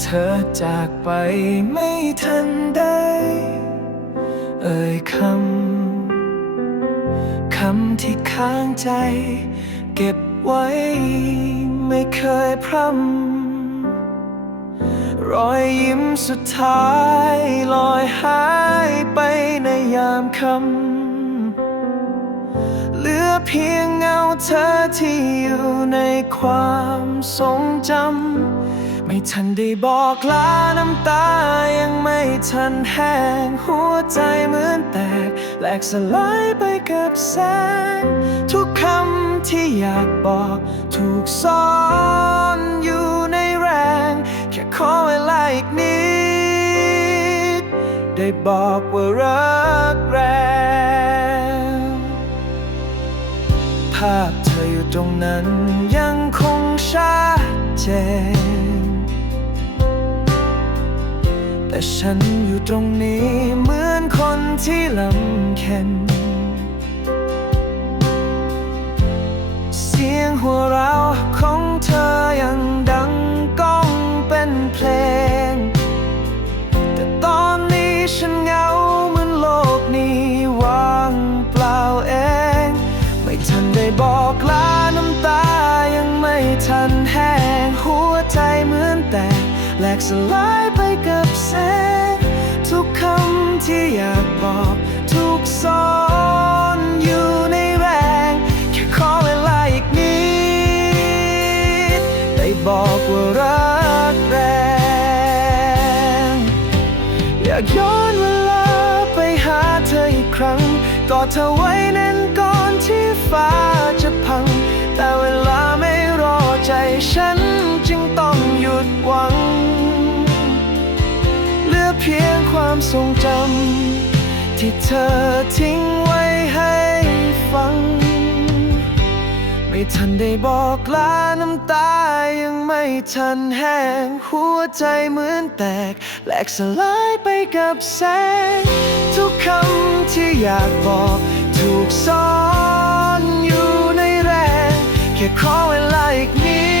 เธอจากไปไม่ทันได้ เอ่ยคำ คำที่ค้างใจ เก็บไว้ไม่เคยพร่ำรอยยิ้มสุดท้ายลอยหายไปในยามคำเหลือเพียงเงาเธอที่อยู่ในความทรงจำ ไม่ทันได้บอกลาน้ำตายังไม่ทันแห้งหัวใจเหมือนแตกแหลกสลายไปกับแสง ทุกคำที่อยากบอกถูกซ่อนอยู่ในแรง แค่ขอเวลาอีกนิด ได้บอกว่ารักแรงภาพเธออยู่ตรงนั้นยังคงชัดเจน แต่ฉันอยู่ตรงนี้เหมือนคนที่ลำเค็นเสียงหัวเราะของเธอยังดังก้องเป็นเพลง แต่ตอนนี้ฉันเหงาเหมือนโลกนี้ว่างเปล่าเอง ไม่ทันได้บอกลาน้ำตายังไม่ทันแห้งหัวใจเหมือนแตกแหลกสลาย กับแสงทุกคำที่อยากบอกทุกซอนอยู่ในแรงแค่ขอเวลาอีกนิดได้บอกว่ารักแรง อยากย้อนเวลาไปหาเธออีกครั้งกอดเธอไว้แน่นก่อนที่ฟ้าจะพัง แต่เวลาไม่รอใจฉันจึงต้องหยุดหวัง เหลือเพียงความทรงจำที่เธอทิ้งไว้ให้ฟัง ไม่ทันได้บอกลาน้ำตายังไม่ทันแห้งหัวใจเหมือนแตกแหลกสลายไปกับแสง ทุกคำที่อยากบอกถูกซ่อนอยู่ในแรงแค่ขอเวลาอีกนิด